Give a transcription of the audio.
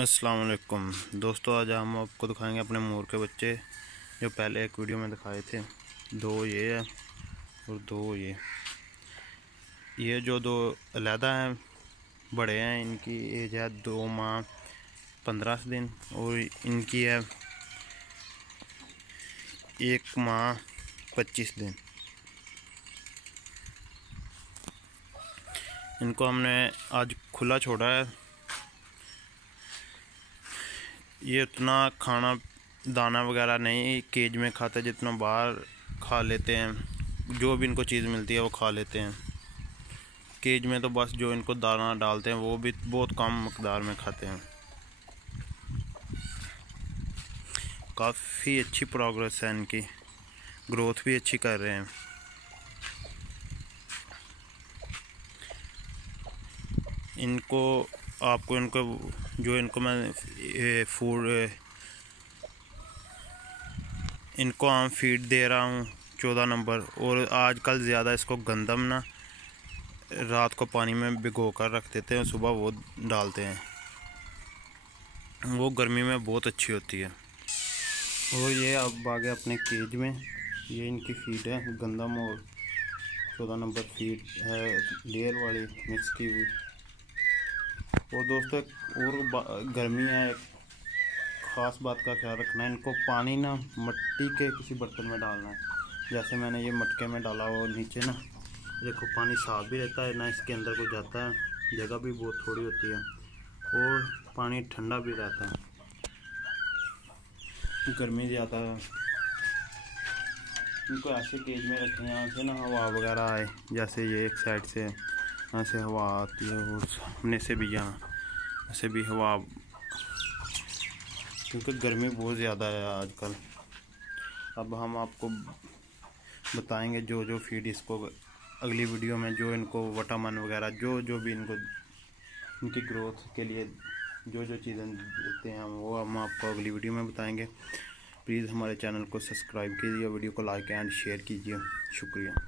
अस्सलाम वालेकुम दोस्तों, आज हम आपको दिखाएंगे अपने मोर के बच्चे जो पहले एक वीडियो में दिखाए थे। दो ये है और दो ये जो दो अलहदा हैं, बड़े हैं। इनकी एज है 2 माह 15 दिन और इनकी है 1 माह 25 दिन। इनको हमने आज खुला छोड़ा है। ये उतना खाना दाना वगैरह नहीं केज में खाते जितना बाहर खा लेते हैं। जो भी इनको चीज़ मिलती है वो खा लेते हैं। केज में तो बस जो इनको दाना डालते हैं वो भी बहुत कम मकदार में खाते हैं। काफ़ी अच्छी प्रोग्रेस है इनकी, ग्रोथ भी अच्छी कर रहे हैं। इनको आपको इनको जो इनको मैं फूड इनको आम फीड दे रहा हूँ 14 नंबर। और आजकल ज़्यादा इसको गंदम ना रात को पानी में भिगो कर रख देते हैं, सुबह वो डालते हैं। वो गर्मी में बहुत अच्छी होती है। और ये अब आ गए अपने केज में। ये इनकी फीड है, गंदम और 14 नंबर फीड है, लेयर वाली मिक्स की हुई। और दोस्तों और गर्मी है, ख़ास बात का ख्याल रखना है। इनको पानी ना मिट्टी के किसी बर्तन में डालना है। जैसे मैंने ये मटके में डाला और नीचे ना देखो पानी साफ भी रहता है ना, इसके अंदर को जाता है। जगह भी बहुत थोड़ी होती है और पानी ठंडा भी रहता है। गर्मी ज़्यादा है, इनको ऐसे केज में रखें यहाँ से ना हवा वगैरह आए। जैसे ये एक साइड से यहाँ से हवा आती है और सामने से भी यहाँ से भी हवा, क्योंकि गर्मी बहुत ज़्यादा है आजकल। अब हम आपको बताएंगे जो जो फीड इसको अगली वीडियो में, जो इनको विटामिन वगैरह जो भी इनको इनकी ग्रोथ के लिए जो जो चीज़ें देते हैं वो हम आपको अगली वीडियो में बताएंगे। प्लीज़ हमारे चैनल को सब्सक्राइब कीजिए, वीडियो को लाइक एंड शेयर कीजिए। शुक्रिया।